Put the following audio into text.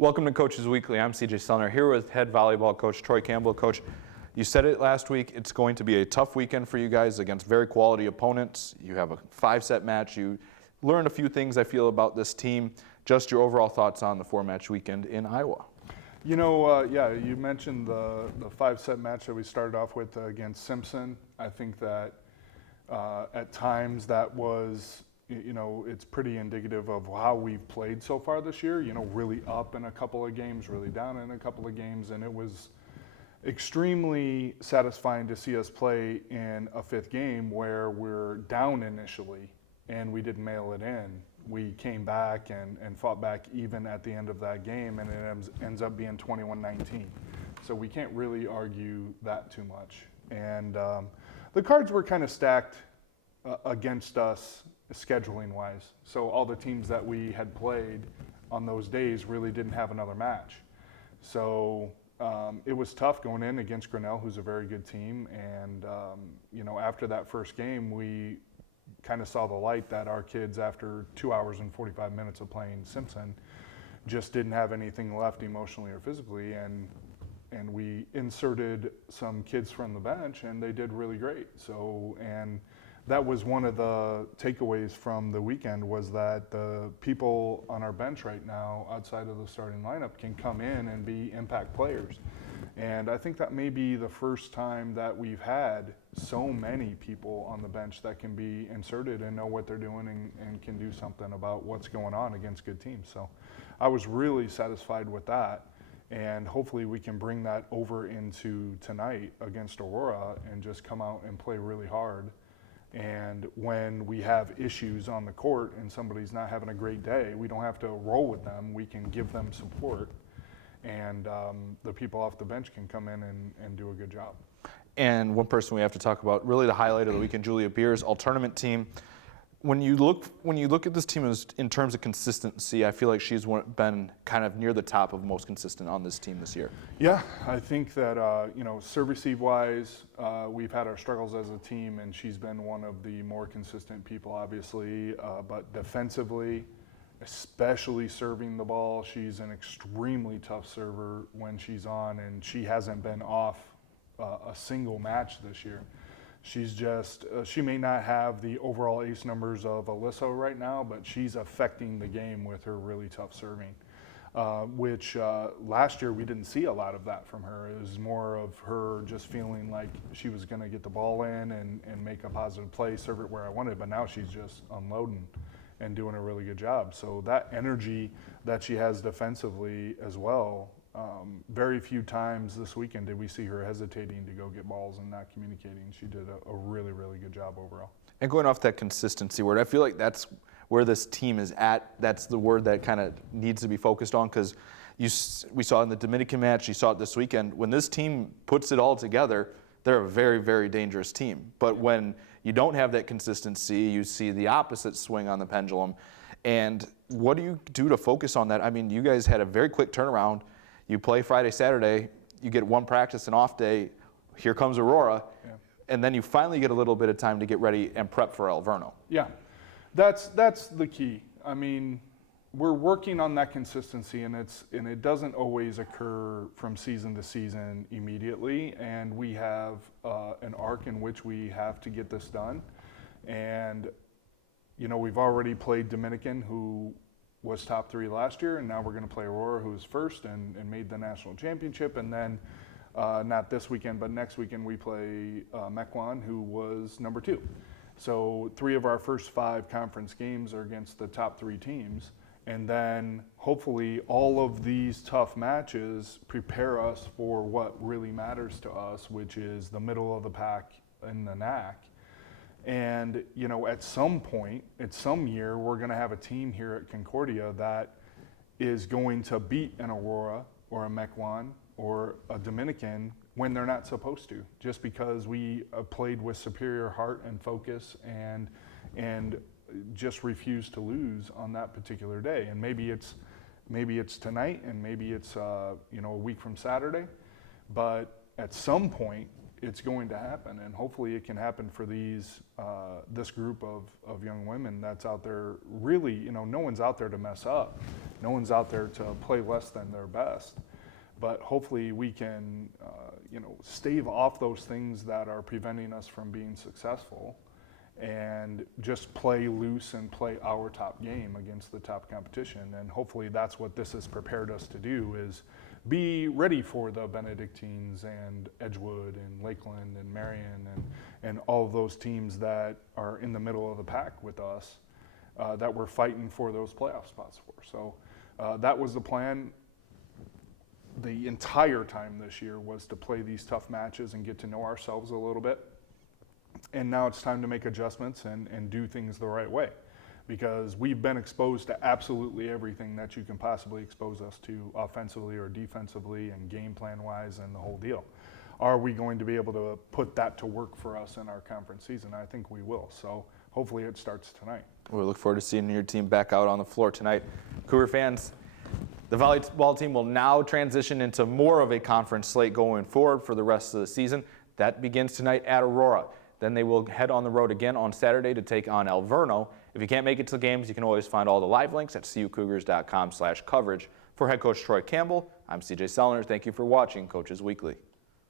Welcome to Coaches Weekly. I'm CJ Sellner here with head volleyball coach Troy Campbell. Coach, you said it last week, it's going to be a tough weekend for you guys against very quality opponents. You have a 5-set match. You learned a few things, I feel, about this team. Just your overall thoughts on the 4-match weekend in Iowa. You know, you mentioned the 5-set match that we started off with against Simpson. I think that at times that was, it's pretty indicative of how we've played so far this year. Really up in a couple of games, really down in a couple of games, and it was extremely satisfying to see us play in a 5th game where we're down initially and we didn't mail it in. We came back and fought back even at the end of that game, and it ends up being 21-19. So we can't really argue that too much. And the cards were kind of stacked against us scheduling-wise. So all the teams that we had played on those days really didn't have another match. So it was tough going in against Grinnell, who's a very good team. And, after that first game, we kind of saw the light that our kids, after 2 hours and 45 minutes of playing Simpson, just didn't have anything left emotionally or physically. And we inserted some kids from the bench, and they did really great. So, and that was one of the takeaways from the weekend, was that the people on our bench right now outside of the starting lineup can come in and be impact players. And I think that may be the first time that we've had so many people on the bench that can be inserted and know what they're doing and can do something about what's going on against good teams. So I was really satisfied with that. And hopefully we can bring that over into tonight against Aurora and just come out and play really hard. And when we have issues on the court and somebody's not having a great day, we don't have to roll with them. We can give them support, and the people off the bench can come in and do a good job. And one person we have to talk about, really the highlight of the weekend, Julia Beers, all-tournament team. When you look at this team in terms of consistency, I feel like she's been kind of near the top of most consistent on this team this year. Yeah, I think that serve-receive-wise, we've had our struggles as a team, and she's been one of the more consistent people, obviously. But defensively, especially serving the ball, she's an extremely tough server when she's on, and she hasn't been off a single match this year. She's just, she may not have the overall ace numbers of Alyssa right now, but she's affecting the game with her really tough serving, which last year we didn't see a lot of that from her. It was more of her just feeling like she was going to get the ball in and make a positive play, serve it where I wanted, but now she's just unloading and doing a really good job. So that energy that she has defensively as well, very few times this weekend did we see her hesitating to go get balls and not communicating. She did a really, really good job overall. And going off that consistency word, I feel like that's where this team is at. That's the word that kind of needs to be focused on, because we saw in the Dominican match, you saw it this weekend, when this team puts it all together, they're a very, very dangerous team. But when you don't have that consistency, you see the opposite swing on the pendulum. And what do you do to focus on that? I mean, you guys had a very quick turnaround. You play Friday, Saturday, you get one practice, an off day, here comes Aurora, and then you finally get a little bit of time to get ready and prep for Alverno. Yeah, that's the key. I mean, we're working on that consistency, and it doesn't always occur from season to season immediately, and we have an arc in which we have to get this done. And, we've already played Dominican, who was top 3 last year, and now we're going to play Aurora, who was first and made the national championship. And then not this weekend, but next weekend we play Mequon, who was number 2. So 3 of our first 5 conference games are against the top 3 teams. And then hopefully all of these tough matches prepare us for what really matters to us, which is the middle of the pack in the NAC. And, at some point, at some year, we're going to have a team here at Concordia that is going to beat an Aurora or a Mequon or a Dominican when they're not supposed to, just because we played with superior heart and focus and just refuse to lose on that particular day. And maybe it's tonight, and maybe it's a week from Saturday, but at some point it's going to happen, and hopefully it can happen for this group of young women that's out there. Really, no one's out there to mess up. No one's out there to play less than their best. But hopefully we can, stave off those things that are preventing us from being successful, and just play loose and play our top game against the top competition. And hopefully that's what this has prepared us to do, is be ready for the Benedictines and Edgewood and Lakeland and Marion and all of those teams that are in the middle of the pack with us, that we're fighting for those playoff spots for. So that was the plan the entire time this year, was to play these tough matches and get to know ourselves a little bit. And now it's time to make adjustments and do things the right way, because we've been exposed to absolutely everything that you can possibly expose us to offensively or defensively and game plan wise and the whole deal. Are we going to be able to put that to work for us in our conference season? I think we will. So hopefully it starts tonight. We look forward to seeing your team back out on the floor tonight. Cougar fans, the volleyball team will now transition into more of a conference slate going forward for the rest of the season. That begins tonight at Aurora. Then they will head on the road again on Saturday to take on Alverno. If you can't make it to the games, you can always find all the live links at cucougars.com/coverage. For head coach Troy Campbell, I'm CJ Sellner. Thank you for watching Coaches Weekly.